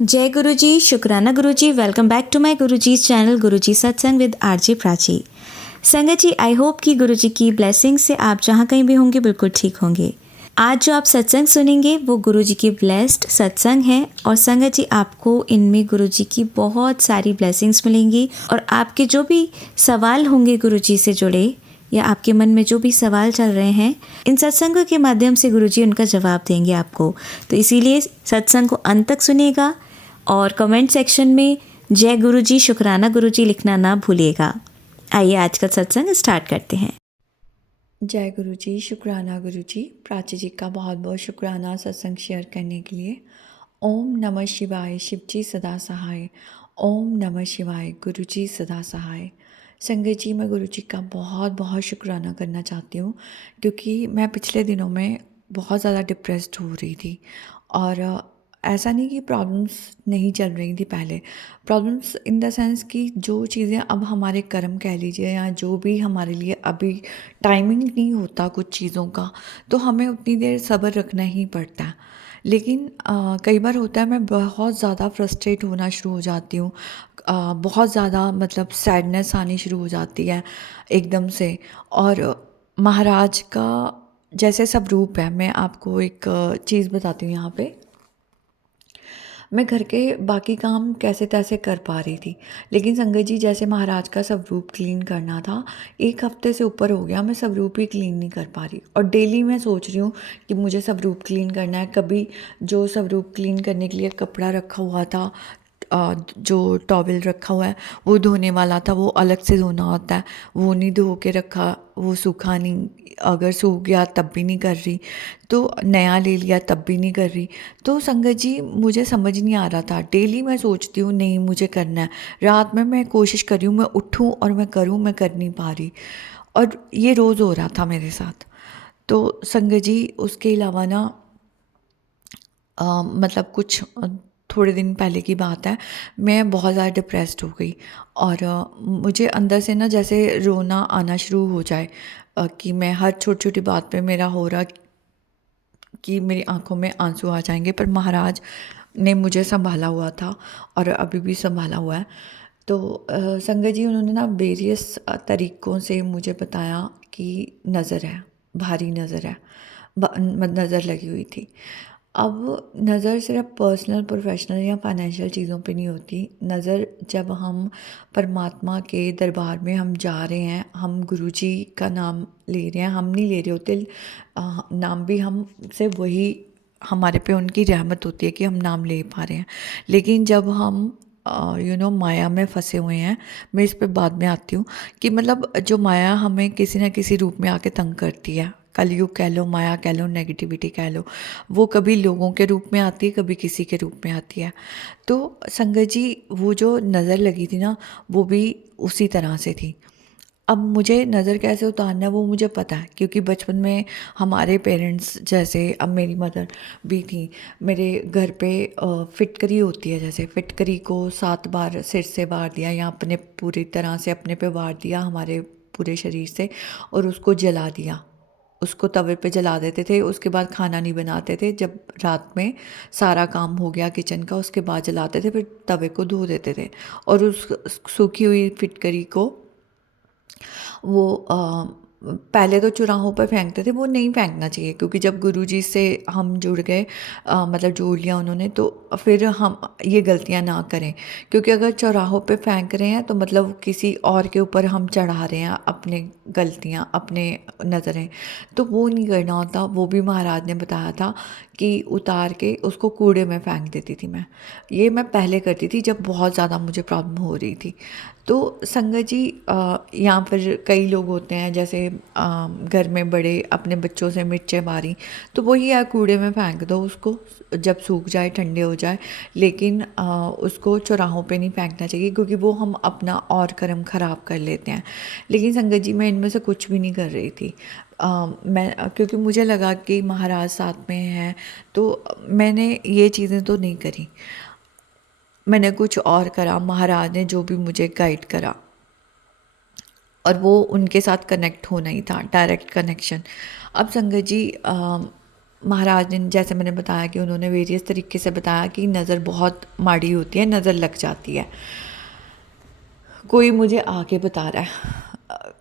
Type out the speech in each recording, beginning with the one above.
जय गुरु जी, शुक्राना गुरु जी। Welcome back to my Guru ji channel गुरु जी सत्संग विद आरजे प्राची। संगत जी, आई होप कि गुरु जी की ब्लेसिंग से आप जहाँ कहीं भी होंगे बिल्कुल ठीक होंगे। आज जो आप सत्संग सुनेंगे वो गुरु जी की ब्लेस्ड सत्संग है और संगत जी आपको इनमें गुरु जी की बहुत सारी ब्लेसिंग्स मिलेंगी और आपके जो भी सवाल होंगे गुरु जी से जुड़े या आपके मन में जो भी सवाल चल रहे हैं, इन सत्संगों के माध्यम से गुरुजी उनका जवाब देंगे आपको। तो इसीलिए सत्संग को अंत तक सुनिएगा और कमेंट सेक्शन में जय गुरुजी, शुक्राना गुरुजी लिखना ना भूलिएगा। आइए आज का सत्संग स्टार्ट करते हैं। जय गुरु जी, शुक्राना गुरु जी। प्राची जी का बहुत बहुत शुक्राना सत्संग शेयर करने के लिए। ओम नमः शिवाय, शिव जी सदा सहाय। ओम नमः शिवाय, गुरु जी सदा सहाय। संगत जी, मैं गुरु जी का बहुत बहुत शुक्राना करना चाहती हूँ क्योंकि मैं पिछले दिनों में बहुत ज़्यादा डिप्रेस्ड हो रही थी और ऐसा नहीं कि प्रॉब्लम्स नहीं चल रही थी पहले। प्रॉब्लम्स इन द सेंस कि जो चीज़ें अब हमारे कर्म कह लीजिए या जो भी हमारे लिए अभी टाइमिंग नहीं होता कुछ चीज़ों का, तो हमें उतनी देर सब्र रखना ही पड़ता है। लेकिन कई बार होता है मैं बहुत ज़्यादा फ्रस्ट्रेट होना शुरू हो जाती हूँ। बहुत ज़्यादा मतलब सैडनेस आनी शुरू हो जाती है एकदम से। और महाराज का जैसे स्वरूप है, मैं आपको एक चीज़ बताती हूँ यहाँ पे। मैं घर के बाकी काम कैसे तैसे कर पा रही थी, लेकिन संगत जी जैसे महाराज का स्वरूप क्लीन करना था, 1 हफ्ते से ऊपर हो गया मैं स्वरूप ही क्लीन नहीं कर पा रही। और डेली मैं सोच रही हूँ कि मुझे स्वरूप क्लीन करना है। कभी जो स्वरूप क्लीन करने के लिए कपड़ा रखा हुआ था, जो टॉवल रखा हुआ है वो धोने वाला था, वो अलग से धोना होता है, वो नहीं धो के रखा, वो सूखा नहीं, अगर सूख गया तब भी नहीं कर रही, तो नया ले लिया तब भी नहीं कर रही। तो संगत जी मुझे समझ नहीं आ रहा था। डेली मैं सोचती हूँ नहीं मुझे करना है, रात में मैं कोशिश कर रही हूँ मैं उठूँ और मैं करूँ, मैं कर नहीं पा रही। और ये रोज़ हो रहा था मेरे साथ। तो संगत जी उसके अलावा ना मतलब कुछ थोड़े दिन पहले की बात है, मैं बहुत ज़्यादा डिप्रेस्ड हो गई और मुझे अंदर से ना जैसे रोना आना शुरू हो जाए कि मैं हर छोटी छोटी बात पे मेरा हो रहा कि मेरी आंखों में आंसू आ जाएंगे। पर महाराज ने मुझे संभाला हुआ था और अभी भी संभाला हुआ है। तो संगत जी उन्होंने ना वेरियस तरीक़ों से मुझे बताया कि नज़र है, भारी नज़र है, नज़र लगी हुई थी। अब नज़र सिर्फ पर्सनल, प्रोफेशनल या फाइनेंशियल चीज़ों पे नहीं होती। नज़र जब हम परमात्मा के दरबार में हम जा रहे हैं, हम गुरुजी का नाम ले रहे हैं, हम नहीं ले रहे होते नाम भी, हम से वही हमारे पे उनकी रहमत होती है कि हम नाम ले पा रहे हैं। लेकिन जब हम माया में फंसे हुए हैं, मैं इस पे बाद में आती हूँ कि मतलब जो माया हमें किसी न किसी रूप में आके तंग करती है, कलयुग कह लो, माया कह लो, नेगेटिविटी कह लो, वो कभी लोगों के रूप में आती है, कभी किसी के रूप में आती है। तो संगत जी वो जो नज़र लगी थी ना, वो भी उसी तरह से थी। अब मुझे नज़र कैसे उतारना है वो मुझे पता है क्योंकि बचपन में हमारे पेरेंट्स, जैसे अब मेरी मदर भी थी, मेरे घर पे फिटकरी होती है, जैसे फिटकरी को 7 बार सिर से वार दिया या अपने पूरी तरह से अपने पे वार दिया हमारे पूरे शरीर से और उसको जला दिया। उसको तवे पे जला देते थे, उसके बाद खाना नहीं बनाते थे। जब रात में सारा काम हो गया किचन का, उसके बाद जलाते थे, फिर तवे को धो देते थे और उस सूखी हुई फिटकरी को वो पहले तो चौराहों पर फेंकते थे, वो नहीं फेंकना चाहिए क्योंकि जब गुरुजी से हम जुड़ गए, मतलब जोड़ लिया उन्होंने, तो फिर हम ये गलतियां ना करें। क्योंकि अगर चौराहों पे फेंक रहे हैं तो मतलब किसी और के ऊपर हम चढ़ा रहे हैं अपने गलतियां, अपने नज़रें, तो वो नहीं करना होता। वो भी महाराज ने बताया था कि उतार के उसको कूड़े में फेंक देती थी मैं। ये मैं पहले करती थी जब बहुत ज़्यादा मुझे प्रॉब्लम हो रही थी। तो संगत जी यहाँ पर कई लोग होते हैं जैसे घर में बड़े अपने बच्चों से मिर्चें मारी, तो वही है कूड़े में फेंक दो उसको जब सूख जाए, ठंडे हो जाए। लेकिन उसको चौराहों पे नहीं फेंकना चाहिए क्योंकि वो हम अपना और कर्म ख़राब कर लेते हैं। लेकिन संगत जी मैं इनमें से कुछ भी नहीं कर रही थी। मैं क्योंकि मुझे लगा कि महाराज साथ में हैं, तो मैंने ये चीज़ें तो नहीं करी, मैंने कुछ और करा। महाराज ने जो भी मुझे गाइड करा और वो उनके साथ कनेक्ट होना ही था, डायरेक्ट कनेक्शन। अब संगत जी महाराज ने जैसे मैंने बताया कि उन्होंने वेरियस तरीके से बताया कि नज़र बहुत माड़ी होती है, नज़र लग जाती है। कोई मुझे आके बता रहा है,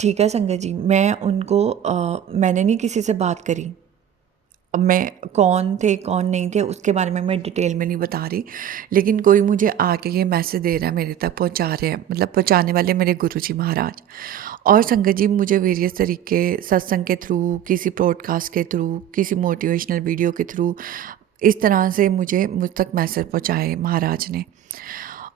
ठीक है संगत जी, मैं उनको मैंने नहीं किसी से बात करी। अब मैं कौन थे कौन नहीं थे उसके बारे में मैं डिटेल में नहीं बता रही, लेकिन कोई मुझे आके ये मैसेज दे रहा है, मेरे तक पहुंचा रहे हैं, मतलब पहुंचाने वाले मेरे गुरुजी महाराज। और संगत जी मुझे वेरियस तरीके सत्संग के थ्रू, किसी पॉडकास्ट के थ्रू, किसी मोटिवेशनल वीडियो के थ्रू इस तरह से मुझ तक मैसेज पहुंचाए महाराज ने।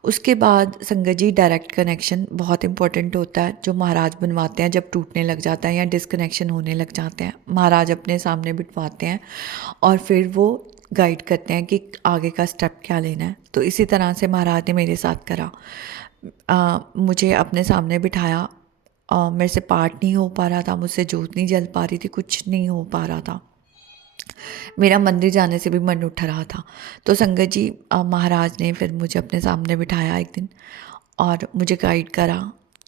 उसके बाद संगत जी डायरेक्ट कनेक्शन बहुत इंपॉर्टेंट होता है, जो महाराज बनवाते हैं जब टूटने लग जाता है या डिसकनेक्शन होने लग जाते हैं, महाराज अपने सामने बिठवाते हैं और फिर वो गाइड करते हैं कि आगे का स्टेप क्या लेना है। तो इसी तरह से महाराज ने मेरे साथ करा। मुझे अपने सामने बिठाया, मेरे से पाठ नहीं हो पा रहा था, मुझसे जोत नहीं जल पा रही थी, कुछ नहीं हो पा रहा था, मेरा मंदिर जाने से भी मन उठ रहा था। तो संगत जी महाराज ने फिर मुझे अपने सामने बिठाया एक दिन और मुझे गाइड करा।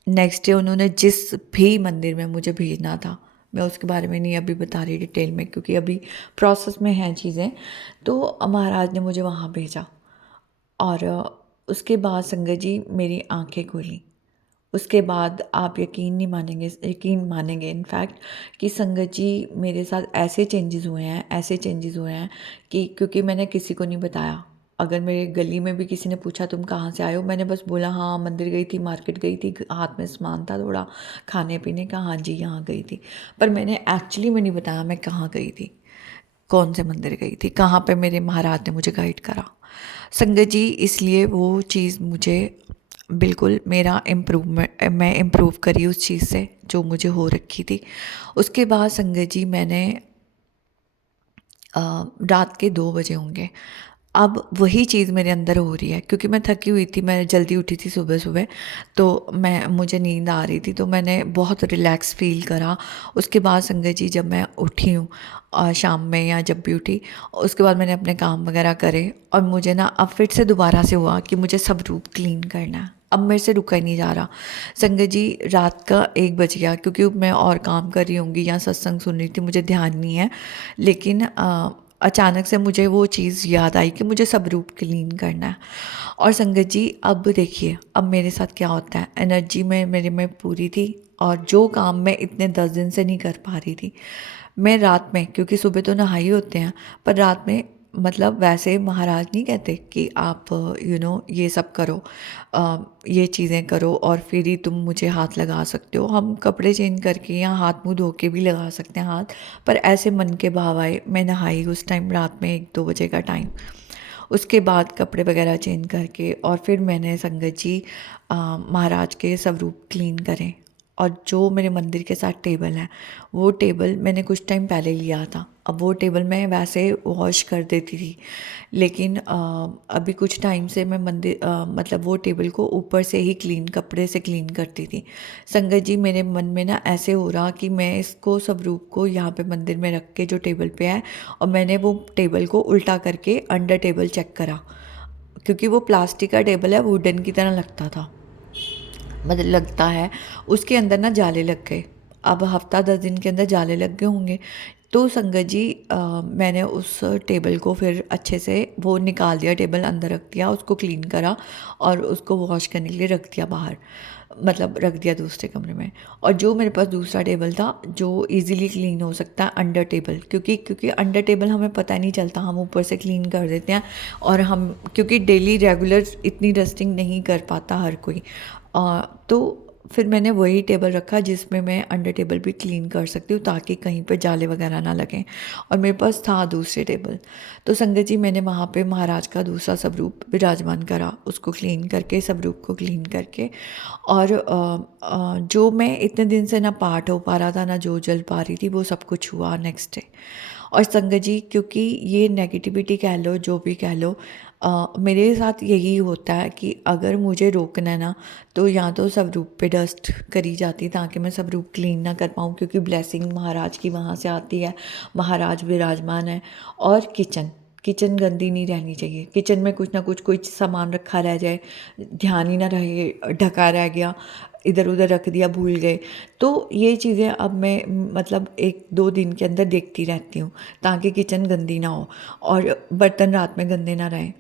नेक्स्ट डे उन्होंने जिस भी मंदिर में मुझे भेजना था, मैं उसके बारे में नहीं अभी बता रही डिटेल में क्योंकि अभी प्रोसेस में हैं चीज़ें, तो महाराज ने मुझे वहाँ भेजा। और उसके बाद संगत जी मेरी आंखें खुली। उसके बाद आप यकीन मानेंगे इनफैक्ट कि संगत जी मेरे साथ ऐसे चेंजेस हुए हैं कि क्योंकि मैंने किसी को नहीं बताया। अगर मेरे गली में भी किसी ने पूछा तुम कहाँ से आए हो, मैंने बस बोला हाँ मंदिर गई थी, मार्केट गई थी, हाथ में सामान था थोड़ा खाने पीने का, हाँ जी यहाँ गई थी। पर मैंने एक्चुअली में नहीं बताया मैं कहाँ गई थी, कौन से मंदिर गई थी, कहाँ पे मेरे महाराज ने मुझे गाइड करा। संगत जी इसलिए वो चीज़ मुझे बिल्कुल मेरा इम्प्रूवमेंट, मैं इम्प्रूव करी उस चीज़ से जो मुझे हो रखी थी। उसके बाद संगत जी मैंने रात के 2 बजे होंगे, अब वही चीज़ मेरे अंदर हो रही है क्योंकि मैं थकी हुई थी, मैं जल्दी उठी थी सुबह सुबह, तो मुझे नींद आ रही थी, तो मैंने बहुत रिलैक्स फील करा। उसके बाद संगत जी जब मैं उठी हूँ शाम में या जब भी उठी, उसके बाद मैंने अपने काम वगैरह करे और मुझे ना अब फिर से दोबारा से हुआ कि मुझे सब रूप क्लीन करना है। अब मेरे से रुका ही नहीं जा रहा। संगत जी रात का 1 बज गया क्योंकि मैं और काम कर रही होंगी या सत्संग सुन रही थी, मुझे ध्यान नहीं है, लेकिन अचानक से मुझे वो चीज़ याद आई कि मुझे सब रूप क्लीन करना है। और संगत जी अब देखिए अब मेरे साथ क्या होता है, एनर्जी में मेरे में पूरी थी और जो काम मैं इतने 10 दिन से नहीं कर पा रही थी, मैं रात में, क्योंकि सुबह तो नहाई होते हैं, पर रात में मतलब वैसे महाराज नहीं कहते कि आप ये सब करो, ये चीज़ें करो और फिर ही तुम मुझे हाथ लगा सकते हो। हम कपड़े चेंज करके या हाथ मुंह धो के भी लगा सकते हैं हाथ, पर ऐसे मन के भाव आए, मैं नहाई उस टाइम रात में 1-2 बजे का टाइम। उसके बाद कपड़े वगैरह चेंज करके और फिर मैंने संगत जी महाराज के स्वरूप क्लीन करें। और जो मेरे मंदिर के साथ टेबल है, वो टेबल मैंने कुछ टाइम पहले लिया था। अब वो टेबल मैं वैसे वॉश कर देती थी, लेकिन अभी कुछ टाइम से मैं मतलब वो टेबल को ऊपर से ही कपड़े से क्लीन करती थी। संगत जी मेरे मन में ना ऐसे हो रहा कि मैं इसको स्वरूप को यहाँ पे मंदिर में रख के जो टेबल पे है, और मैंने वो टेबल को उल्टा करके अंडर टेबल चेक करा, क्योंकि वो प्लास्टिक का टेबल है, वुडन की तरह लगता था, मतलब लगता है। उसके अंदर ना जाले लग गए। अब हफ्ता 10 दिन के अंदर जाले लग गए होंगे। तो संगत जी मैंने उस टेबल को फिर अच्छे से वो निकाल दिया, टेबल अंदर रख दिया, उसको क्लीन करा और उसको वॉश करने के लिए रख दिया बाहर, मतलब रख दिया दूसरे कमरे में। और जो मेरे पास दूसरा टेबल था जो इजीली क्लीन हो सकता है, अंडर टेबल, क्योंकि अंडर टेबल हमें पता नहीं चलता, हम ऊपर से क्लीन कर देते हैं, और हम क्योंकि डेली रेगुलर इतनी डस्टिंग नहीं कर पाता हर कोई, तो फिर मैंने वही टेबल रखा जिसमें मैं अंडर टेबल भी क्लीन कर सकती हूँ ताकि कहीं पे जाले वगैरह ना लगें, और मेरे पास था दूसरे टेबल। तो संगत जी मैंने वहाँ पे महाराज का दूसरा स्वरूप विराजमान करा, उसको क्लीन करके, स्वरूप को क्लीन करके, और जो मैं इतने दिन से ना पाठ हो पा रहा था ना जो जल पा रही थी, वो सब कुछ हुआ नेक्स्ट डे। और संगत जी क्योंकि ये नेगेटिविटी कह लो जो भी कह लो, मेरे साथ यही होता है कि अगर मुझे रोकना है ना, तो या तो स्वरूप पे डस्ट करी जाती ताकि मैं स्वरूप क्लीन ना कर पाऊँ, क्योंकि ब्लेसिंग महाराज की वहाँ से आती है, महाराज विराजमान है। और किचन किचन गंदी नहीं रहनी चाहिए, किचन में कुछ ना कुछ कोई सामान रखा रह जाए, ध्यान ही ना रहे, ढका रह गया, इधर उधर रख दिया, भूल गए, तो ये चीज़ें अब मैं मतलब 1-2 दिन के अंदर देखती रहती हूँ, ताकि किचन गंदी ना हो और बर्तन रात में गंदे ना रहें।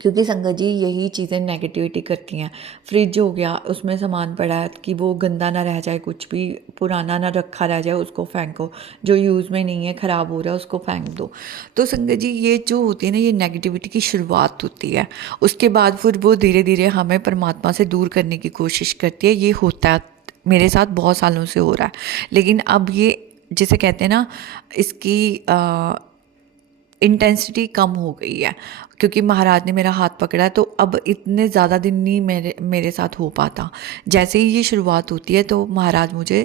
क्योंकि संगत जी यही चीज़ें नेगेटिविटी करती हैं। फ्रिज हो गया, उसमें सामान पड़ा है कि वो गंदा ना रह जाए, कुछ भी पुराना ना रखा रह जाए, उसको फेंको, जो यूज़ में नहीं है, ख़राब हो रहा है, उसको फेंक दो। तो संगत जी ये जो होती है ना, ये नेगेटिविटी की शुरुआत होती है। उसके बाद फिर वो धीरे धीरे हमें परमात्मा से दूर करने की कोशिश करती है। ये होता है, मेरे साथ बहुत सालों से हो रहा है। लेकिन अब ये जिसे कहते हैं ना, इसकी इंटेंसिटी कम हो गई है, क्योंकि महाराज ने मेरा हाथ पकड़ा, तो अब इतने ज़्यादा दिन नहीं मेरे साथ हो पाता। जैसे ही ये शुरुआत होती है तो महाराज मुझे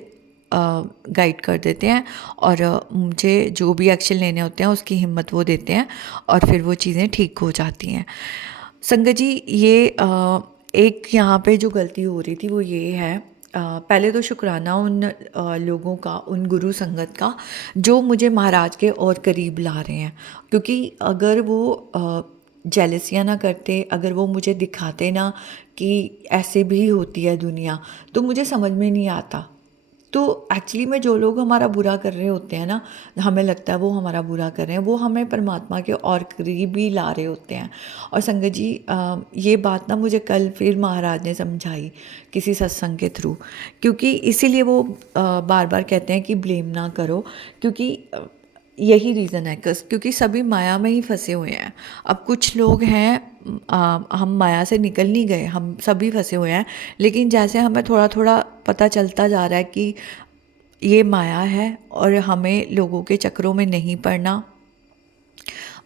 गाइड कर देते हैं और मुझे जो भी एक्शन लेने होते हैं उसकी हिम्मत वो देते हैं और फिर वो चीज़ें ठीक हो जाती हैं। संगत जी ये एक यहाँ पे जो गलती हो रही थी वो ये है, पहले तो शुक्राना उन लोगों का, उन गुरु संगत का जो मुझे महाराज के और करीब ला रहे हैं। क्योंकि अगर वो जेलसियाँ ना करते, अगर वो मुझे दिखाते ना कि ऐसे भी होती है दुनिया, तो मुझे समझ में नहीं आता। तो एक्चुअली में जो लोग हमारा बुरा कर रहे होते हैं ना, हमें लगता है वो हमारा बुरा कर रहे हैं, वो हमें परमात्मा के और करीब ही ला रहे होते हैं। और संगत जी ये बात ना मुझे कल फिर महाराज ने समझाई किसी सत्संग के थ्रू, क्योंकि इसीलिए वो बार बार कहते हैं कि ब्लेम ना करो, क्योंकि यही रीज़न है क्योंकि सभी माया में ही फंसे हुए हैं। अब कुछ लोग हैं, हम माया से निकल नहीं गए, हम सभी फंसे हुए हैं, लेकिन जैसे हमें थोड़ा थोड़ा पता चलता जा रहा है कि ये माया है और हमें लोगों के चक्रों में नहीं पड़ना,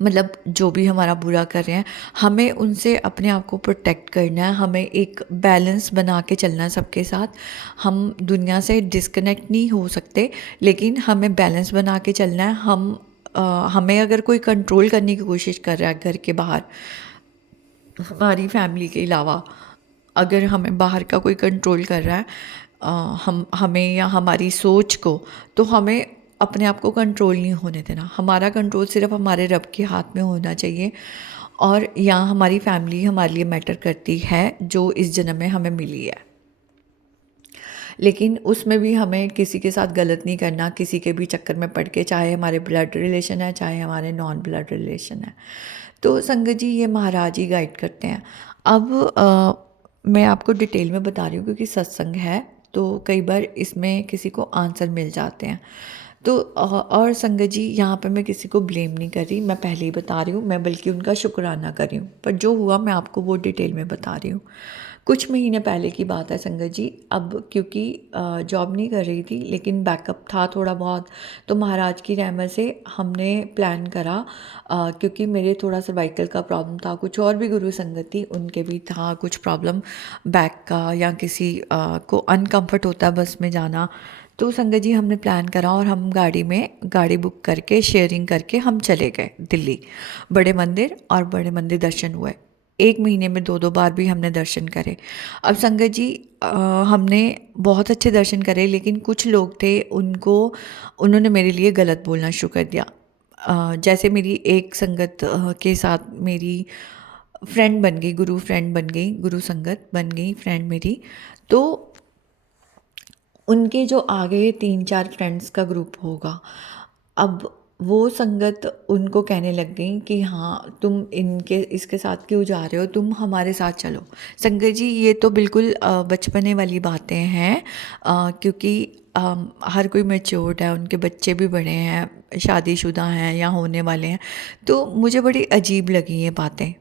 मतलब जो भी हमारा बुरा कर रहे हैं, हमें उनसे अपने आप को प्रोटेक्ट करना है, हमें एक बैलेंस बना के चलना है सबके साथ। हम दुनिया से डिस्कनेक्ट नहीं हो सकते, लेकिन हमें बैलेंस बना के चलना है। हमें अगर कोई कंट्रोल करने की कोशिश कर रहा है घर के बाहर, हमारी फैमिली के अलावा अगर हमें बाहर का कोई कंट्रोल कर रहा है, हम हमें या हमारी सोच को, तो हमें अपने आप को कंट्रोल नहीं होने देना। हमारा कंट्रोल सिर्फ हमारे रब के हाथ में होना चाहिए। और यहाँ हमारी फैमिली हमारे लिए मैटर करती है, जो इस जन्म में हमें मिली है, लेकिन उसमें भी हमें किसी के साथ गलत नहीं करना, किसी के भी चक्कर में पड़ के, चाहे हमारे ब्लड रिलेशन है चाहे हमारे नॉन ब्लड रिलेशन है। तो संगत जी ये महाराज ही गाइड करते हैं। अब मैं आपको डिटेल में बता रही हूँ क्योंकि सत्संग है, तो कई बार इसमें किसी को आंसर मिल जाते हैं। तो और संगत जी यहाँ पर मैं किसी को ब्लेम नहीं कर रही, मैं पहले ही बता रही हूँ, मैं बल्कि उनका शुक्राना कर रही हूँ, पर जो हुआ मैं आपको वो डिटेल में बता रही हूँ। कुछ महीने पहले की बात है संगत जी। अब क्योंकि जॉब नहीं कर रही थी, लेकिन बैकअप था थोड़ा बहुत, तो महाराज की रहमत से हमने प्लान करा, क्योंकि मेरे थोड़ा सर्वाइकल का प्रॉब्लम था, कुछ और भी गुरु संगत थी उनके भी था कुछ प्रॉब्लम बैक का, या किसी को अनकम्फर्ट होता है बस में जाना। तो संगत जी हमने प्लान करा और हम गाड़ी बुक करके शेयरिंग करके हम चले गए दिल्ली। बड़े मंदिर और बड़े मंदिर दर्शन हुए, 1 महीने में 2-2 बार भी हमने दर्शन करे। अब संगत जी हमने बहुत अच्छे दर्शन करे, लेकिन कुछ लोग थे उन्होंने मेरे लिए गलत बोलना शुरू कर दिया। जैसे मेरी एक संगत के साथ मेरी फ्रेंड बन गई, गुरु फ्रेंड बन गई, गुरु संगत बन गई फ्रेंड मेरी। तो उनके जो आगे 3-4 फ्रेंड्स का ग्रुप होगा, अब वो संगत उनको कहने लग गई कि हाँ तुम इसके साथ क्यों जा रहे हो, तुम हमारे साथ चलो। संगत जी ये तो बिल्कुल बचपने वाली बातें हैं, क्योंकि हर कोई मैच्योर्ड है, उनके बच्चे भी बड़े हैं, शादीशुदा हैं या होने वाले हैं। तो मुझे बड़ी अजीब लगी ये बातें।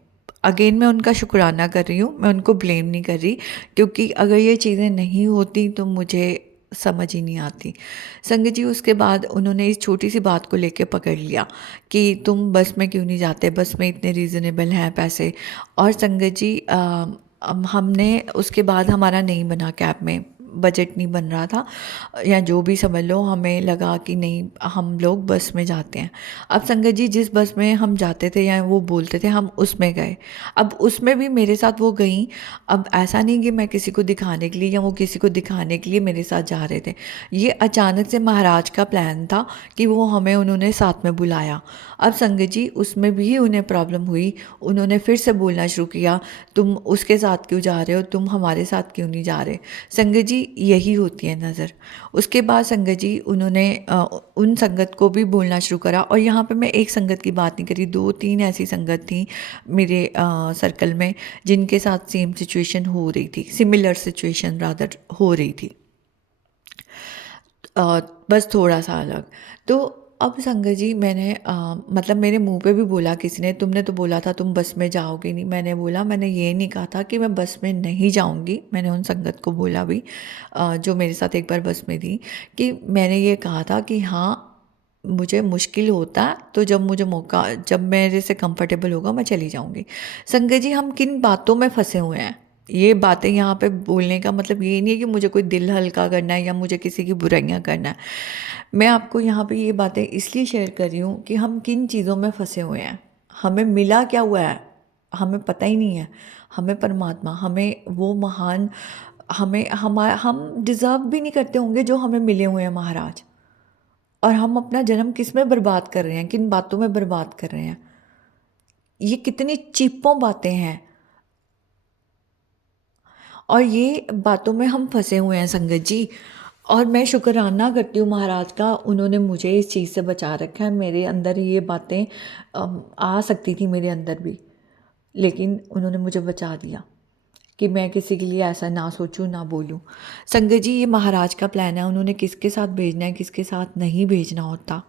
अगेन मैं उनका शुक्राना कर रही हूँ, मैं उनको ब्लेम नहीं कर रही, क्योंकि अगर ये चीज़ें नहीं होती तो मुझे समझ ही नहीं आती। संगत जी उसके बाद उन्होंने इस छोटी सी बात को लेके पकड़ लिया कि तुम बस में क्यों नहीं जाते, बस में इतने रीज़नेबल हैं पैसे। और संगत जी हमने उसके बाद हमारा नहीं बना कैब में, बजट नहीं बन रहा था, या जो भी समझ लो, हमें लगा कि नहीं हम लोग बस में जाते हैं। अब संगत जी जिस बस में हम जाते थे या वो बोलते थे हम उसमें गए। अब उसमें भी मेरे साथ वो गई। अब ऐसा नहीं कि मैं किसी को दिखाने के लिए या वो किसी को दिखाने के लिए मेरे साथ जा रहे थे। ये अचानक से महाराज का प्लान था कि वो हमें उन्होंने साथ में बुलाया। अब संगत जी उसमें भी उन्हें प्रॉब्लम हुई। उन्होंने फिर से बोलना शुरू किया, तुम उसके साथ क्यों जा रहे हो, तुम हमारे साथ क्यों नहीं जा रहे। संगत जी यही होती है नज़र। उसके बाद संगत जी उन्होंने उन संगत को भी बोलना शुरू करा। और यहाँ पे मैं एक संगत की बात नहीं करी, 2-3 ऐसी संगत थी मेरे सर्कल में जिनके साथ सेम सिचुएशन हो रही थी, सिमिलर सिचुएशन रादर हो रही थी, अ, बस थोड़ा सा अलग। तो अब संगत जी मैंने मतलब मेरे मुंह पे भी बोला किसी ने, तुमने तो बोला था तुम बस में जाओगे नहीं। मैंने बोला, मैंने ये नहीं कहा था कि मैं बस में नहीं जाऊंगी। मैंने उन संगत को बोला भी, जो मेरे साथ एक बार बस में थी, कि मैंने ये कहा था कि हाँ मुझे मुश्किल होता है तो जब मुझे मौका, जब मेरे से कंफर्टेबल होगा मैं चली जाऊंगी। संगत जी हम किन बातों में फंसे हुए हैं, ये बातें यहाँ पे बोलने का मतलब ये नहीं है कि मुझे कोई दिल हल्का करना है या मुझे किसी की बुराइयां करना है। मैं आपको यहाँ पे ये बातें इसलिए शेयर कर रही हूँ कि हम किन चीज़ों में फंसे हुए हैं, हमें मिला क्या हुआ है हमें पता ही नहीं है। हमें परमात्मा, हमें वो महान, हम डिज़र्व भी नहीं करते होंगे जो हमें मिले हुए हैं महाराज। और हम अपना जन्म किस में बर्बाद कर रहे हैं, किन बातों में बर्बाद कर रहे हैं। ये कितनी चीपों बातें हैं और ये बातों में हम फंसे हुए हैं संगत जी। और मैं शुक्राना करती हूँ महाराज का, उन्होंने मुझे इस चीज़ से बचा रखा है। मेरे अंदर ये बातें आ सकती थी मेरे अंदर भी, लेकिन उन्होंने मुझे बचा दिया कि मैं किसी के लिए ऐसा ना सोचूं ना बोलूं। संगत जी ये महाराज का प्लान है, उन्होंने किसके साथ भेजना है किसके साथ नहीं भेजना होता।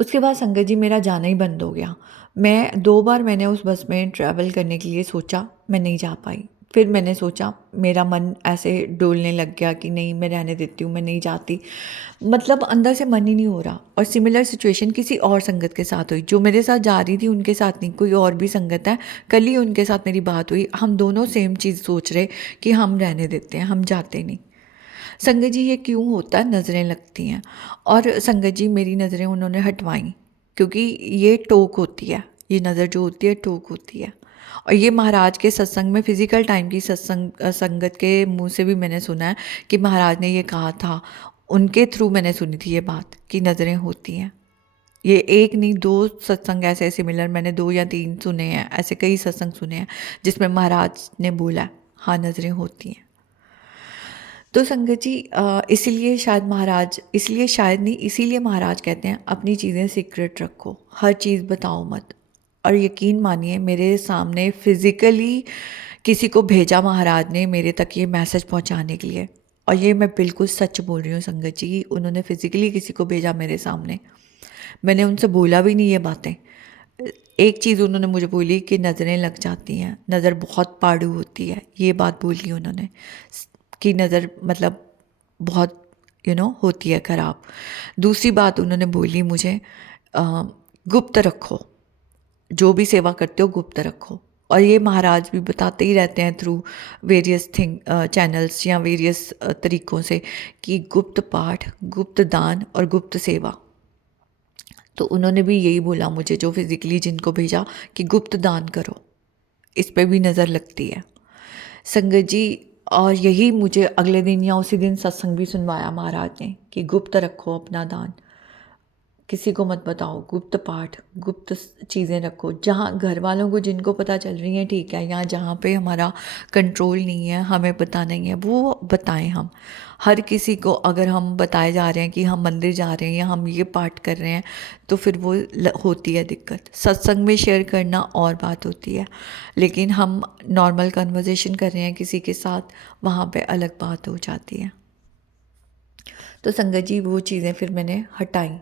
उसके बाद संगत जी मेरा जाना ही बंद हो गया। मैं 2 बार मैंने उस बस में ट्रैवल करने के लिए सोचा, मैं नहीं जा पाई। फिर मैंने सोचा, मेरा मन ऐसे डोलने लग गया कि नहीं मैं रहने देती हूँ, मैं नहीं जाती। मतलब अंदर से मन ही नहीं हो रहा। और सिमिलर सिचुएशन किसी और संगत के साथ हुई, जो मेरे साथ जा रही थी उनके साथ नहीं, कोई और भी संगत है, कल ही उनके साथ मेरी बात हुई। हम दोनों सेम चीज़ सोच रहे कि हम रहने देते हैं, हम जाते नहीं। संगत जी ये क्यों होता है, नज़रें लगती हैं। और संगत जी मेरी नज़रें उन्होंने हटवाई, क्योंकि ये टोक होती है, ये नज़र जो होती है टोक होती है। और ये महाराज के सत्संग में, फिजिकल टाइम की संगत के मुंह से भी मैंने सुना है कि महाराज ने ये कहा था, उनके थ्रू मैंने सुनी थी ये बात कि नज़रें होती हैं। ये एक नहीं 2 सत्संग ऐसे सिमिलर मैंने 2 या 3 सुने हैं, ऐसे कई सत्संग सुने हैं जिसमें महाराज ने बोला हाँ नज़रें होती हैं। तो संगत जी इसीलिए शायद महाराज, इसलिए शायद नहीं, इसीलिए महाराज कहते हैं अपनी चीज़ें सीक्रेट रखो, हर चीज़ बताओ मत। और यकीन मानिए मेरे सामने फिज़िकली किसी को भेजा महाराज ने मेरे तक ये मैसेज पहुंचाने के लिए। और ये मैं बिल्कुल सच बोल रही हूँ संगत जी, उन्होंने फिज़िकली किसी को भेजा मेरे सामने। मैंने उनसे बोला भी नहीं ये बातें। एक चीज़ उन्होंने मुझे बोली कि नज़रें लग जाती हैं, नज़र बहुत पाड़ू होती है, ये बात बोली उन्होंने कि नज़र मतलब बहुत होती है ख़राब। दूसरी बात उन्होंने बोली मुझे, गुप्त रखो, जो भी सेवा करते हो गुप्त रखो। और ये महाराज भी बताते ही रहते हैं थ्रू वेरियस चैनल्स या वेरियस तरीक़ों से कि गुप्त पाठ, गुप्त दान और गुप्त सेवा। तो उन्होंने भी यही बोला मुझे, जो फिज़िकली जिनको भेजा, कि गुप्त दान करो, इस पे भी नज़र लगती है संगत जी। और यही मुझे अगले दिन या उसी दिन सत्संग भी सुनवाया महाराज ने कि गुप्त रखो अपना दान, किसी को मत बताओ, गुप्त पाठ, गुप्त चीज़ें रखो। जहाँ घर वालों को जिनको पता चल रही हैं ठीक है, यहाँ जहाँ पे हमारा कंट्रोल नहीं है, हमें पता नहीं है, वो बताएं हम। हर किसी को अगर हम बताए जा रहे हैं कि हम मंदिर जा रहे हैं या हम ये पाठ कर रहे हैं, तो फिर वो होती है दिक्कत। सत्संग में शेयर करना और बात होती है, लेकिन हम नॉर्मल कन्वर्सेशन कर रहे हैं किसी के साथ, वहाँ पे अलग बात हो जाती है। तो संगत जी वो चीज़ें फिर मैंने हटाई,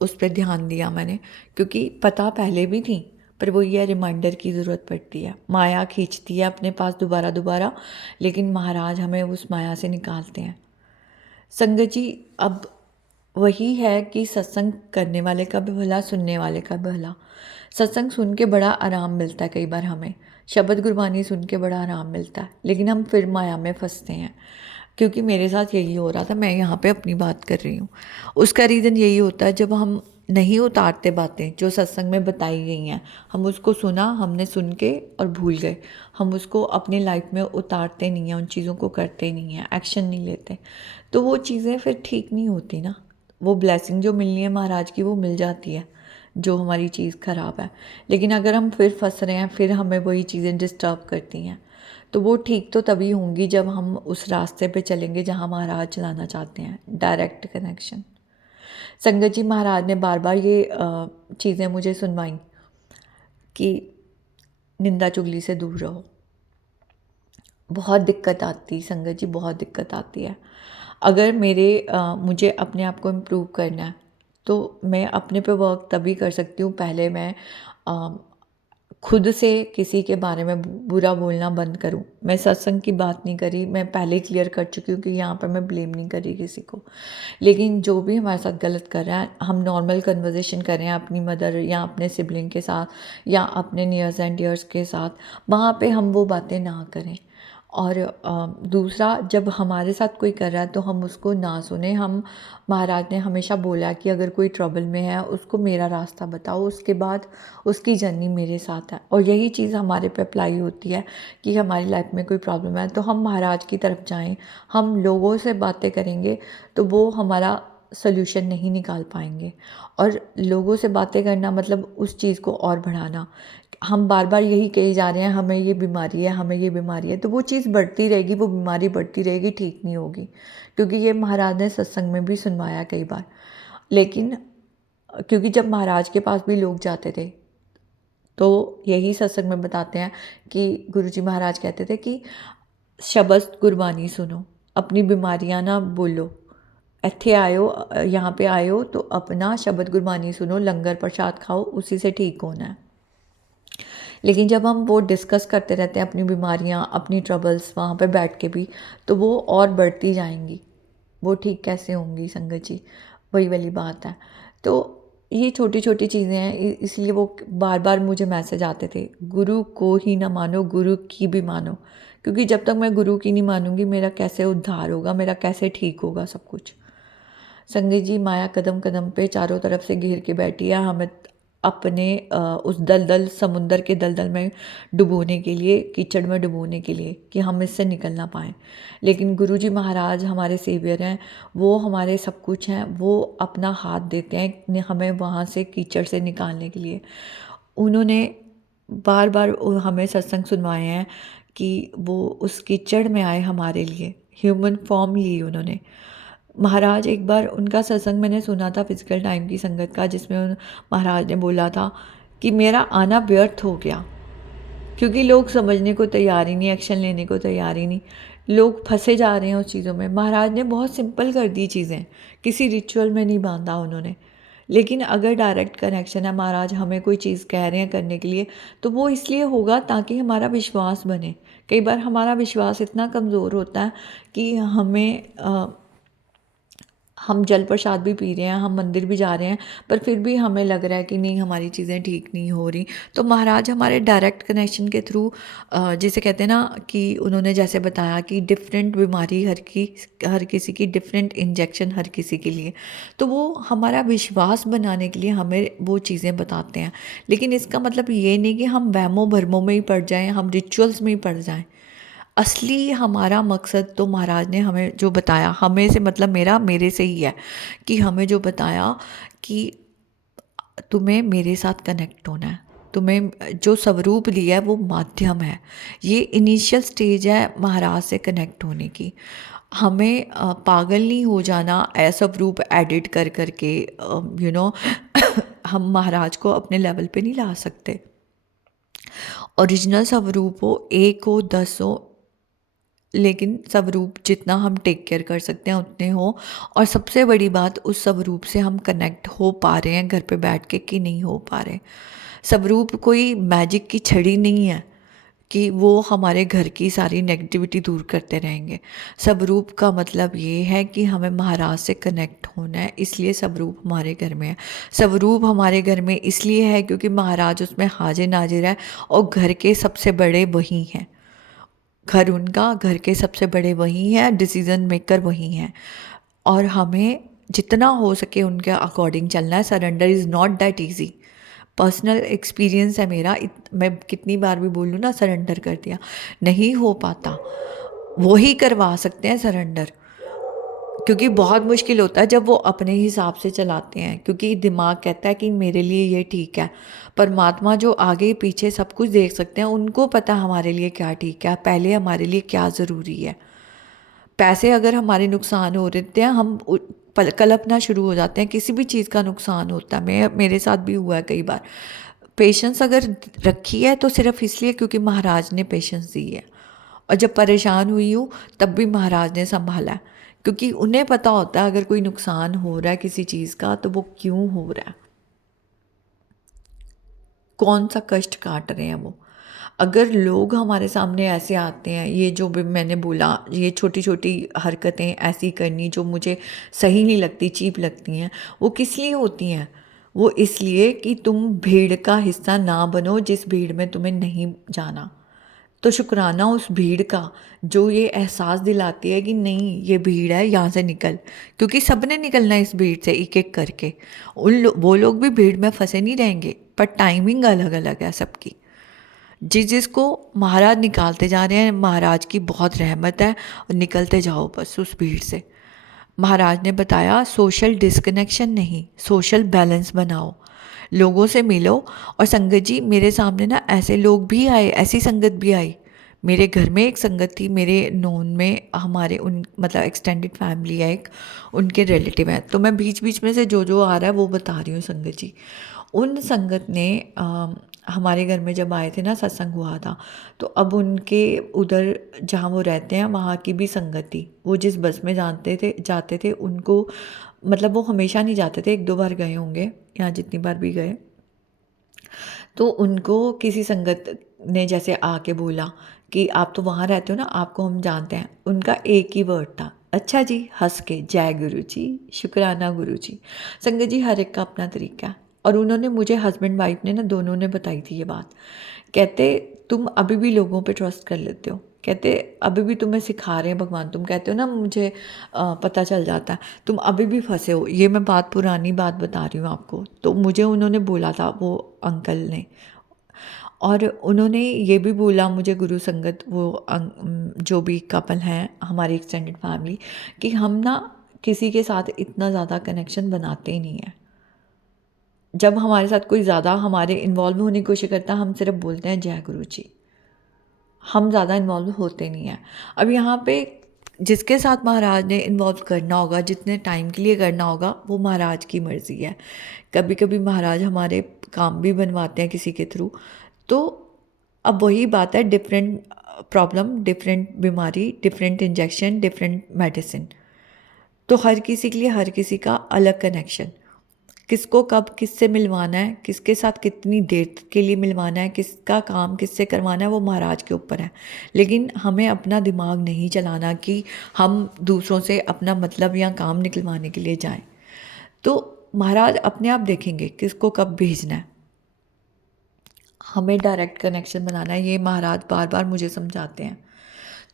उस पर ध्यान दिया मैंने, क्योंकि पता पहले भी थी, पर वो ये रिमाइंडर की ज़रूरत पड़ती है। माया खींचती है अपने पास दोबारा दोबारा, लेकिन महाराज हमें उस माया से निकालते हैं। संगत जी अब वही है कि सत्संग करने वाले का भी भला, सुनने वाले का भी भला। सत्संग सुन के बड़ा आराम मिलता है, कई बार हमें शब्द गुरबानी सुन के बड़ा आराम मिलता है, लेकिन हम फिर माया में फंसते हैं। क्योंकि मेरे साथ यही हो रहा था, मैं यहाँ पे अपनी बात कर रही हूँ। उसका रीज़न यही होता है, जब हम नहीं उतारते बातें जो सत्संग में बताई गई हैं, हम उसको सुना, हमने सुन के और भूल गए, हम उसको अपनी लाइफ में उतारते नहीं हैं, उन चीज़ों को करते नहीं हैं, एक्शन नहीं लेते, तो वो चीज़ें फिर ठीक नहीं होती ना। वो ब्लेसिंग जो मिलनी है महाराज की वो मिल जाती है, जो हमारी चीज़ ख़राब है। लेकिन अगर हम फिर फंस रहे हैं, फिर हमें वही चीज़ें डिस्टर्ब करती हैं, तो वो ठीक तो तभी होंगी जब हम उस रास्ते पे चलेंगे जहाँ महाराज चलाना चाहते हैं, डायरेक्ट कनेक्शन। संगत जी, महाराज ने बार बार ये चीज़ें मुझे सुनवाई कि निंदा चुगली से दूर रहो। बहुत दिक्कत आती संगत जी, बहुत दिक्कत आती है। अगर मुझे अपने आप को इम्प्रूव करना है तो मैं अपने पे वर्क तभी कर सकती हूँ, पहले मैं अ, खुद से किसी के बारे में बुरा बोलना बंद करूँ। मैं सत्संग की बात नहीं करी, मैं पहले क्लियर कर चुकी हूँ कि यहाँ पर मैं ब्लेम नहीं कर रही किसी को। लेकिन जो भी हमारे साथ गलत कर रहा है, हम नॉर्मल कन्वर्सेशन कर रहे हैं अपनी मदर या अपने सिबलिंग के साथ या अपने नियर्स एंड डियर्स के साथ, वहाँ पे हम वो बातें ना करें। और दूसरा, जब हमारे साथ कोई कर रहा है तो हम उसको ना सुने। हम महाराज ने हमेशा बोला कि अगर कोई ट्रबल में है उसको मेरा रास्ता बताओ, उसके बाद उसकी जर्नी मेरे साथ है। और यही चीज़ हमारे पे अप्लाई होती है कि हमारी लाइफ में कोई प्रॉब्लम है तो हम महाराज की तरफ जाएं। हम लोगों से बातें करेंगे तो वो हमारा सल्यूशन नहीं निकाल पाएंगे, और लोगों से बातें करना मतलब उस चीज़ को और बढ़ाना। हम बार बार यही कहे जा रहे हैं हमें ये बीमारी है, हमें ये बीमारी है, तो वो चीज़ बढ़ती रहेगी, वो बीमारी बढ़ती रहेगी, ठीक नहीं होगी। क्योंकि ये महाराज ने सत्संग में भी सुनवाया कई बार। लेकिन क्योंकि जब महाराज के पास भी लोग जाते थे तो यही सत्संग में बताते हैं कि गुरुजी महाराज कहते थे कि शब्द गुरबानी सुनो, अपनी बीमारियां ना बोलो। ਇੱਥੇ आयो, यहाँ पे आयो तो अपना शब्द गुरबानी सुनो, लंगर प्रसाद खाओ, उसी से ठीक होना है। लेकिन जब हम वो डिस्कस करते रहते हैं अपनी बीमारियाँ, अपनी ट्रबल्स वहाँ पे बैठ के भी, तो वो और बढ़ती जाएंगी, वो ठीक कैसे होंगी संगत जी? वही वाली बात है। तो ये छोटी छोटी चीज़ें हैं, इसलिए वो बार बार मुझे मैसेज आते थे, गुरु को ही ना मानो, गुरु की भी मानो। क्योंकि जब तक मैं गुरु की नहीं मानूंगी, मेरा कैसे उद्धार होगा, मेरा कैसे ठीक होगा सब कुछ? संगत जी, माया कदम कदम पे चारों तरफ से घेर के बैठी है, हमें अपने उस दलदल, समुंदर के दलदल में डुबोने के लिए, कीचड़ में डुबोने के लिए, कि हम इससे निकल ना पाएँ। लेकिन गुरुजी महाराज हमारे सेवियर हैं, वो हमारे सब कुछ हैं, वो अपना हाथ देते हैं हमें वहाँ से, कीचड़ से निकालने के लिए। उन्होंने बार बार हमें सत्संग सुनवाए हैं कि वो उस कीचड़ में आए हमारे लिए, ह्यूमन फॉर्म ली उन्होंने। महाराज, एक बार उनका सत्संग मैंने सुना था फिजिकल टाइम की संगत का, जिसमें महाराज ने बोला था कि मेरा आना व्यर्थ हो गया, क्योंकि लोग समझने को तैयार ही नहीं, एक्शन लेने को तैयार ही नहीं, लोग फंसे जा रहे हैं उस चीज़ों में। महाराज ने बहुत सिंपल कर दी चीज़ें, किसी रिचुअल में नहीं बांधा उन्होंने। लेकिन अगर डायरेक्ट कनेक्शन है, महाराज हमें कोई चीज़ कह रहे हैं करने के लिए, तो वो इसलिए होगा ताकि हमारा विश्वास बने। कई बार हमारा विश्वास इतना कमज़ोर होता है कि हम जल प्रसाद भी पी रहे हैं, हम मंदिर भी जा रहे हैं, पर फिर भी हमें लग रहा है कि नहीं, हमारी चीज़ें ठीक नहीं हो रही। तो महाराज हमारे डायरेक्ट कनेक्शन के थ्रू, जिसे कहते हैं ना कि उन्होंने जैसे बताया कि डिफरेंट बीमारी हर किसी की, डिफरेंट इंजेक्शन हर किसी के लिए, तो वो हमारा विश्वास बनाने के लिए हमें वो चीज़ें बताते हैं। लेकिन इसका मतलब ये नहीं कि हम वहमों भरमों में ही पड़ जाएँ, हम रिचुअल्स में ही पड़ जाएँ। असली हमारा मकसद तो महाराज ने हमें जो बताया, हमें से मतलब मेरे से ही है, कि हमें जो बताया कि तुम्हें मेरे साथ कनेक्ट होना है, तुम्हें जो स्वरूप दिया है वो माध्यम है, ये इनिशियल स्टेज है महाराज से कनेक्ट होने की। हमें पागल नहीं हो जाना स्वरूप एडिट कर करके, हम महाराज को अपने लेवल पे नहीं ला सकते। ओरिजिनल स्वरूप हो, एक हो, 10 हो, लेकिन स्वरूप जितना हम टेक केयर कर सकते हैं उतने हो। और सबसे बड़ी बात, उस स्वरूप से हम कनेक्ट हो पा रहे हैं घर पे बैठ के कि नहीं हो पा रहे। स्वरूप कोई मैजिक की छड़ी नहीं है कि वो हमारे घर की सारी नेगेटिविटी दूर करते रहेंगे। स्वरूप का मतलब ये है कि हमें महाराज से कनेक्ट होना है, इसलिए स्वरूप हमारे घर में है। स्वरूप हमारे घर में इसलिए है क्योंकि महाराज उसमें हाजिर नाजिर है और घर के सबसे बड़े वही हैं। घर उनका, घर के सबसे बड़े वही हैं, डिसीजन मेकर वही हैं। और हमें जितना हो सके उनके अकॉर्डिंग चलना है। Surrender is not that easy. Personal experience है मेरा, मैं कितनी बार भी बोल लूँ ना सरेंडर कर दिया, नहीं हो पाता। वो ही करवा सकते हैं सरेंडर, क्योंकि बहुत मुश्किल होता है जब वो अपने हिसाब से चलाते हैं, क्योंकि दिमाग कहता है कि मेरे लिए ये ठीक है। परमात्मा जो आगे पीछे सब कुछ देख सकते हैं, उनको पता हमारे लिए क्या ठीक है, पहले हमारे लिए क्या ज़रूरी है। पैसे अगर हमारे नुकसान हो रहे हैं, हम कल्पना शुरू हो जाते हैं, किसी भी चीज़ का नुकसान होता है। मेरे साथ भी हुआ है कई बार। पेशेंस अगर रखी है तो सिर्फ इसलिए क्योंकि महाराज ने पेशेंस दी है, और जब परेशान हुई हूँ तब भी महाराज ने संभाला है, क्योंकि उन्हें पता होता है अगर कोई नुकसान हो रहा है किसी चीज़ का तो वो क्यों हो रहा है, कौन सा कष्ट काट रहे हैं वो। अगर लोग हमारे सामने ऐसे आते हैं, ये जो भी मैंने बोला, ये छोटी छोटी हरकतें ऐसी करनी जो मुझे सही नहीं लगती, चीप लगती हैं, वो किस लिए होती हैं? वो इसलिए कि तुम भीड़ का हिस्सा ना बनो जिस भीड़ में तुम्हें नहीं जाना। तो शुक्राना उस भीड़ का जो ये एहसास दिलाती है कि नहीं, ये भीड़ है, यहाँ से निकल, क्योंकि सबने निकलना है इस भीड़ से एक एक करके। वो लोग भी भीड़ में फंसे नहीं रहेंगे, पर टाइमिंग अलग अलग है सबकी। जिसको महाराज निकालते जा रहे हैं, महाराज की बहुत रहमत है, और निकलते जाओ बस उस भीड़ से। महाराज ने बताया सोशल डिस्कनेक्शन नहीं, सोशल बैलेंस बनाओ, लोगों से मिलो। और संगत जी, मेरे सामने ना ऐसे लोग भी आए, ऐसी संगत भी आई। मेरे घर में एक संगत थी, मेरे नोन में हमारे उन मतलब एक्सटेंडेड फैमिली है एक, उनके रिलेटिव हैं, तो मैं बीच बीच में से जो आ रहा है वो बता रही हूँ संगत जी। उन संगत ने हमारे घर में जब आए थे ना, सत्संग हुआ था, तो अब उनके उधर जहाँ वो रहते हैं वहाँ की भी संगत थी। वो जिस बस में जाते थे उनको, मतलब वो हमेशा नहीं जाते थे, एक दो बार गए होंगे, यहाँ जितनी बार भी गए। तो उनको किसी संगत ने जैसे आके बोला कि आप तो वहाँ रहते हो ना, आपको हम जानते हैं। उनका एक ही वर्ड था, अच्छा जी, हंस के, जय गुरु जी, शुक्राना गुरु जी। संगत जी, हर एक का अपना तरीका है। और उन्होंने मुझे, हस्बैंड वाइफ ने ना, दोनों ने बताई थी ये बात। कहते तुम अभी भी लोगों पे ट्रस्ट कर लेते हो, कहते अभी भी तुम्हें सिखा रहे हैं भगवान। तुम कहते हो ना मुझे पता चल जाता है, तुम अभी भी फंसे हो। ये मैं बात, पुरानी बात बता रही हूँ आपको। तो मुझे उन्होंने बोला था, वो अंकल ने। और उन्होंने ये भी बोला मुझे, गुरु संगत, वो जो भी कपल हैं हमारी एक्सटेंडेड फैमिली, कि हम ना किसी के साथ इतना ज़्यादा कनेक्शन बनाते ही नहीं है। जब हमारे साथ कोई ज़्यादा हमारे इन्वॉल्व होने की कोशिश करता है, हम सिर्फ बोलते हैं जय गुरु जी, हम ज़्यादा इन्वॉल्व होते नहीं हैं। अब यहाँ पे जिसके साथ महाराज ने इन्वॉल्व करना होगा, जितने टाइम के लिए करना होगा, वो महाराज की मर्ज़ी है। कभी कभी महाराज हमारे काम भी बनवाते हैं किसी के थ्रू। तो अब वही बात है, डिफरेंट प्रॉब्लम, डिफरेंट बीमारी, डिफरेंट इंजेक्शन, डिफरेंट मेडिसिन। तो हर किसी के लिए हर किसी का अलग कनेक्शन, किसको कब किससे मिलवाना है, किसके साथ कितनी देर के लिए मिलवाना है, किसका काम किससे करवाना है, वो महाराज के ऊपर है। लेकिन हमें अपना दिमाग नहीं चलाना कि हम दूसरों से अपना मतलब या काम निकलवाने के लिए जाएं। तो महाराज अपने आप देखेंगे किसको कब भेजना है। हमें डायरेक्ट कनेक्शन बनाना है, ये महाराज बार बार मुझे समझाते हैं।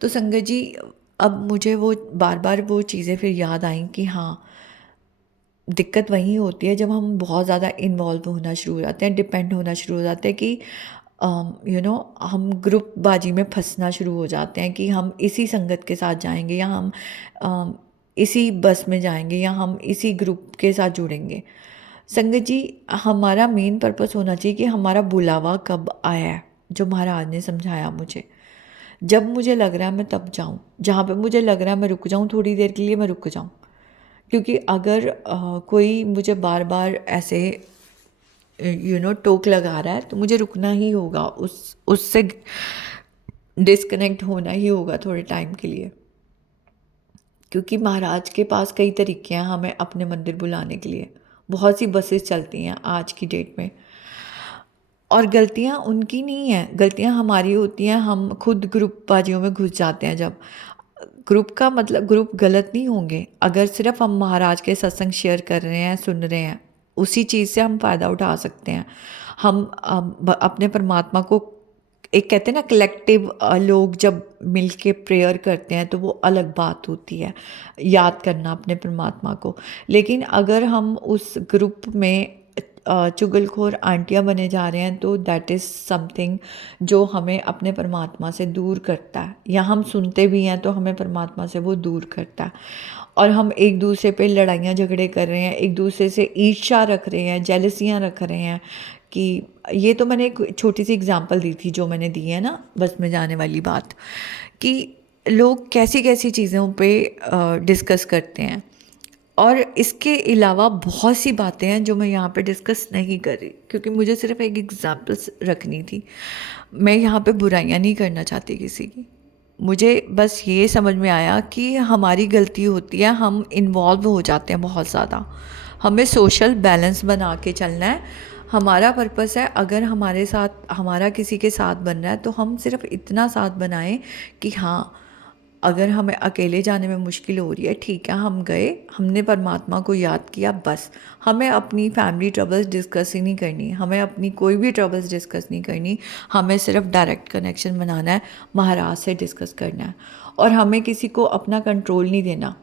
तो संगत जी, अब मुझे वो बार बार वो चीज़ें फिर याद आई कि हाँ, दिक्कत वहीं होती है जब हम बहुत ज़्यादा इन्वॉल्व होना शुरू हो जाते हैं, डिपेंड होना शुरू हो जाते हैं, कि हम ग्रुप बाजी में फंसना शुरू हो जाते हैं कि हम इसी संगत के साथ जाएंगे, या हम इसी बस में जाएंगे, या हम इसी ग्रुप के साथ जुड़ेंगे। संगत जी, हमारा मेन पर्पस होना चाहिए कि हमारा बुलावा कब आया है, जो महाराज ने समझाया मुझे। जब मुझे लग रहा है मैं तब जाऊँ, जहाँ पे मुझे लग रहा है मैं रुक जाऊँ, थोड़ी देर के लिए मैं रुक जाऊँ। क्योंकि अगर कोई मुझे बार बार ऐसे टोक लगा रहा है, तो मुझे रुकना ही होगा, उससे डिस्कनेक्ट होना ही होगा थोड़े टाइम के लिए। क्योंकि महाराज के पास कई तरीके हैं हमें अपने मंदिर बुलाने के लिए। बहुत सी बसेस चलती हैं आज की डेट में। और गलतियाँ उनकी नहीं हैं, गलतियाँ हमारी होती हैं। हम खुद ग्रुपबाजियों में घुस जाते हैं जब। ग्रुप का मतलब ग्रुप गलत नहीं होंगे, अगर सिर्फ हम महाराज के सत्संग शेयर कर रहे हैं, सुन रहे हैं, उसी चीज़ से हम फ़ायदा उठा सकते हैं। हम अपने परमात्मा को, एक कहते हैं ना कलेक्टिव, लोग जब मिल के प्रेयर करते हैं तो वो अलग बात होती है, याद करना अपने परमात्मा को। लेकिन अगर हम उस ग्रुप में चुगलखोर आंटियाँ बने जा रहे हैं तो दैट इज़ समथिंग जो हमें अपने परमात्मा से दूर करता है, या हम सुनते भी हैं तो हमें परमात्मा से वो दूर करता है। और हम एक दूसरे पे लड़ाइयाँ झगड़े कर रहे हैं, एक दूसरे से ईर्ष्या रख रहे हैं, जेलसियाँ रख रहे हैं। कि ये तो मैंने एक छोटी सी एग्जांपल दी थी जो मैंने दी है ना, बस में जाने वाली बात, कि लोग कैसी कैसी चीज़ों पे डिस्कस करते हैं। और इसके अलावा बहुत सी बातें हैं जो मैं यहाँ पे डिस्कस नहीं कर रही, क्योंकि मुझे सिर्फ एक एग्जांपल्स रखनी थी। मैं यहाँ पे बुराइयाँ नहीं करना चाहती किसी की। मुझे बस ये समझ में आया कि हमारी गलती होती है, हम इन्वॉल्व हो जाते हैं बहुत ज़्यादा। हमें सोशल बैलेंस बना के चलना है। हमारा पर्पस है, अगर हमारे साथ, हमारा किसी के साथ बन रहा है तो हम सिर्फ इतना साथ बनाएं कि हाँ, अगर हमें अकेले जाने में मुश्किल हो रही है, ठीक है, हम गए, हमने परमात्मा को याद किया, बस। हमें अपनी फैमिली ट्रबल्स डिस्कस ही नहीं करनी, हमें अपनी कोई भी ट्रबल्स डिस्कस नहीं करनी। हमें सिर्फ डायरेक्ट कनेक्शन बनाना है, महाराज से डिस्कस करना है। और हमें किसी को अपना कंट्रोल नहीं देना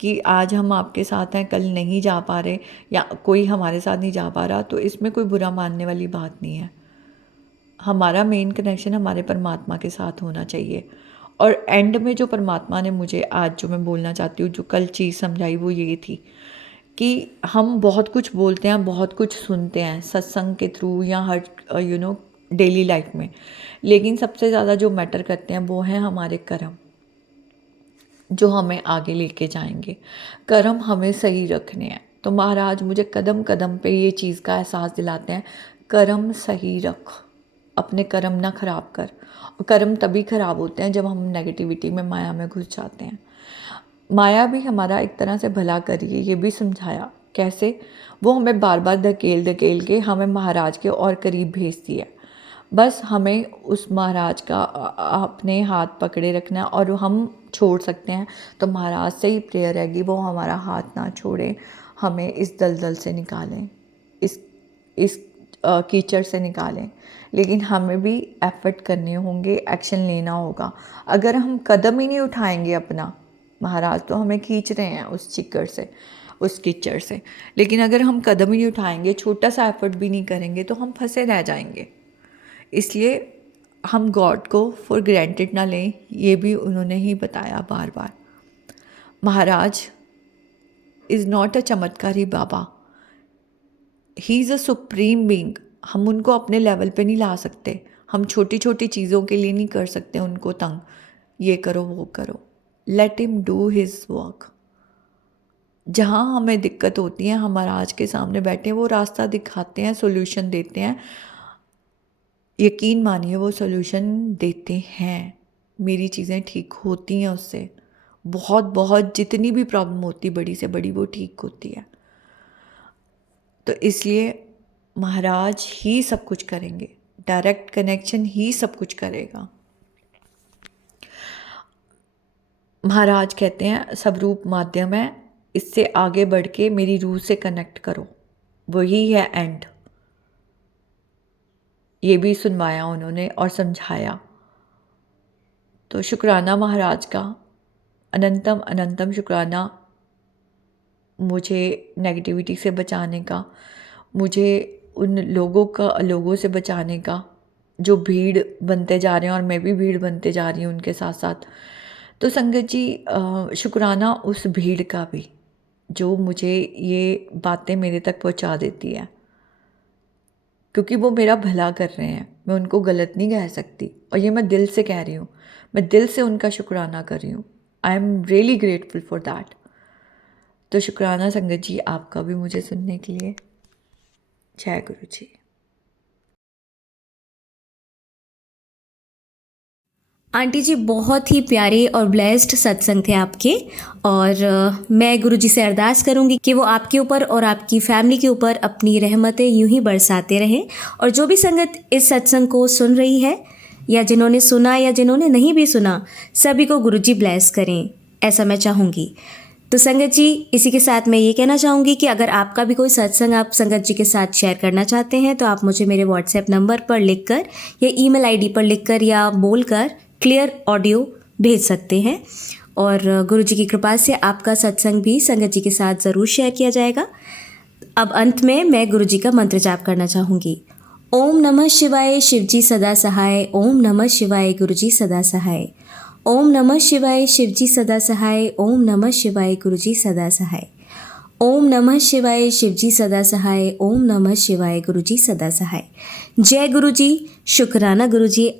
कि आज हम आपके साथ हैं, कल नहीं जा पा रहे, या कोई हमारे साथ नहीं जा पा रहा, तो इसमें कोई बुरा मानने वाली बात नहीं है। हमारा मेन कनेक्शन हमारे परमात्मा के साथ होना चाहिए। और एंड में जो परमात्मा ने मुझे आज, जो मैं बोलना चाहती हूँ, जो कल चीज़ समझाई, वो ये थी कि हम बहुत कुछ बोलते हैं, बहुत कुछ सुनते हैं सत्संग के थ्रू या हर डेली लाइफ में, लेकिन सबसे ज़्यादा जो मैटर करते हैं वो हैं हमारे कर्म, जो हमें आगे लेके जाएंगे। कर्म हमें सही रखने हैं। तो महाराज मुझे कदम कदम पे ये चीज़ का एहसास दिलाते हैं, कर्म सही रख, अपने कर्म ना खराब कर। और कर्म तभी खराब होते हैं जब हम नेगेटिविटी में, माया में घुस जाते हैं। माया भी हमारा एक तरह से भला करिए, ये भी समझाया कैसे। वो हमें बार बार धकेल धकेल के हमें महाराज के और करीब भेजती है। बस हमें उस महाराज का अपने हाथ पकड़े रखना है, और हम छोड़ सकते हैं तो महाराज से ही प्रेयर रहेगी, वो हमारा हाथ ना छोड़े, हमें इस दलदल से निकालें, इस कीचड़ से निकालें। लेकिन हमें भी एफर्ट करने होंगे, एक्शन लेना होगा। अगर हम कदम ही नहीं उठाएंगे अपना, महाराज तो हमें खींच रहे हैं उस चिक्कड़ से, उस कीचड़ से, लेकिन अगर हम कदम ही नहीं उठाएंगे, छोटा सा एफर्ट भी नहीं करेंगे, तो हम फंसे रह जाएंगे। इसलिए हम गॉड को फॉर ग्रांटेड ना लें, ये भी उन्होंने ही बताया बार बार। महाराज इज़ नॉट अ चमत्कारी baba, he is a supreme being. हम उनको अपने लेवल पे नहीं ला सकते, हम छोटी छोटी चीज़ों के लिए नहीं कर सकते उनको तंग, ये करो वो करो। Let him do his work. जहाँ हमें दिक्कत होती है, हम महाराज के सामने बैठे, वो रास्ता दिखाते हैं, सोल्यूशन देते हैं। यकीन मानिए वो सोल्यूशन देते हैं, मेरी चीज़ें ठीक होती हैं उससे। बहुत बहुत जितनी भी प्रॉब्लम होती, बड़ी से बड़ी, वो ठीक होती है। तो इसलिए महाराज ही सब कुछ करेंगे, डायरेक्ट कनेक्शन ही सब कुछ करेगा। महाराज कहते हैं सब रूप माध्यम है, इससे आगे बढ़ के मेरी रूह से कनेक्ट करो, वही है एंड। ये भी सुनवाया उन्होंने और समझाया। तो शुक्राना महाराज का, अनंतम अनंतम शुक्राना, मुझे नेगेटिविटी से बचाने का, मुझे उन लोगों से बचाने का जो भीड़ बनते जा रहे हैं, और मैं भी भीड़ बनते जा रही हूँ उनके साथ साथ। तो संगत जी, शुक्राना उस भीड़ का भी जो मुझे ये बातें मेरे तक पहुँचा देती है, क्योंकि वो मेरा भला कर रहे हैं, मैं उनको गलत नहीं कह सकती, और ये मैं दिल से कह रही हूँ, मैं दिल से उनका शुक्राना कर रही हूँ। I am really grateful for that. तो शुक्राना संगत जी आपका भी मुझे सुनने के लिए। जय गुरु जी। आंटी जी बहुत ही प्यारे और ब्लेस्ड सत्संग थे आपके। और मैं गुरुजी से अरदास करूंगी कि वो आपके ऊपर और आपकी फैमिली के ऊपर अपनी रहमतें यूं ही बरसाते रहें। और जो भी संगत इस सत्संग को सुन रही है या जिन्होंने सुना या जिन्होंने नहीं भी सुना, सभी को गुरुजी ब्लेस करें, ऐसा मैं चाहूँगी। तो संगत जी, इसी के साथ मैं ये कहना चाहूँगी कि अगर आपका भी कोई सत्संग आप संगत जी के साथ शेयर करना चाहते हैं तो आप मुझे मेरे व्हाट्सएप नंबर पर लिखकर या ईमेल आईडी पर लिखकर या बोलकर क्लियर ऑडियो भेज सकते हैं। और गुरुजी की कृपा से आपका सत्संग भी संगत जी के साथ ज़रूर शेयर किया जाएगा। अब अंत में मैं गुरुजी का मंत्र जाप करना चाहूँगी। ओम नमः शिवाय, शिवजी सदा सहाय। ओम नमः शिवाय, गुरुजी सदा सहाय। ओम नमः शिवाय, शिवजी सदा सहाय। ओम नमः शिवाय, गुरुजी सदा सहाय। ओम नमः शिवाय, शिवजी सदा सहाय। ओम नमः शिवाय, गुरुजी सदा सहाय। जय गुरुजी। शुक्राना गुरुजी।